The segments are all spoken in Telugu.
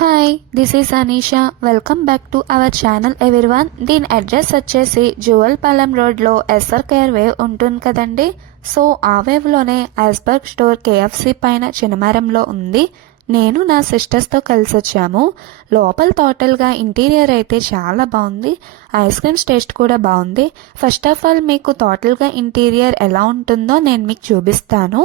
Hi, this is Anisha. Welcome back to our channel everyone. దీని అడ్రస్ వచ్చేసి జువల్పాలెం రోడ్లో ఎస్ఆర్ కేర్ వేవ్ ఉంటుంది కదండి. సో ఆ వేవ్లోనే ఐస్బర్గ్ స్టోర్ కేఎఫ్సి పైన చినమరంలో ఉంది. నేను నా సిస్టర్స్తో కలిసి వచ్చాము. లోపల టోటల్గా ఇంటీరియర్ అయితే చాలా బాగుంది. ఐస్ క్రీమ్స్ టేస్ట్ కూడా బాగుంది. ఫస్ట్ ఆఫ్ ఆల్ మీకు టోటల్గా ఇంటీరియర్ ఎలా ఉంటుందో నేను మీకు చూపిస్తాను.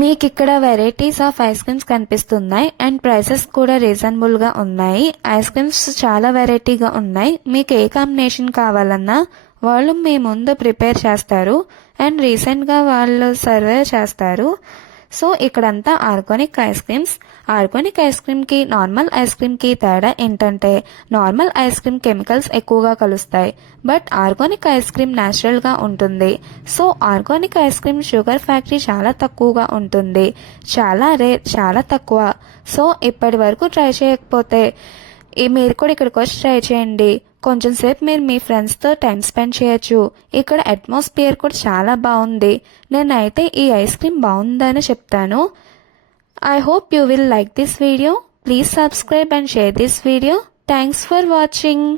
మీకు ఇక్కడ వెరైటీస్ ఆఫ్ ఐస్ క్రీమ్స్ కనిపిస్తున్నాయి అండ్ ప్రైసెస్ కూడా రీజనబుల్ గా ఉన్నాయి. ఐస్ క్రీమ్స్ చాలా వెరైటీగా ఉన్నాయి. మీకు ఏ కాంబినేషన్ కావాలన్నా వాళ్ళు మీ ముందు ప్రిపేర్ చేస్తారు అండ్ రీసెంట్ గా వాళ్ళు సర్వే చేస్తారు. సో ఇక్కడంతా organic ice creams. Organic ice cream కి నార్మల్ ఐస్ క్రీమ్ కి తేడా ఏంటంటే నార్మల్ ఐస్ క్రీమ్ కెమికల్స్ ఎక్కువగా కలుస్తాయి, but organic ice cream natural గా ఉంటుంది. So organic ice cream sugar factory చాలా తక్కువగా ఉంటుంది, చాలా రేర్, చాలా తక్కువ. సో ఇప్పటి వరకు ట్రై చేయకపోతే మీరు కూడా ఇక్కడికి వచ్చి ట్రై చేయండి. కొంచెం సేపు మీరు మీ ఫ్రెండ్స్తో టైం స్పెండ్ చేయొచ్చు. ఇక్కడ అట్మాస్ఫియర్ కూడా చాలా బాగుంది. నేనైతే ఈ ఐస్ క్రీమ్ బాగుందని చెప్తాను. I hope you will like this video. Please subscribe and share this video. Thanks for watching.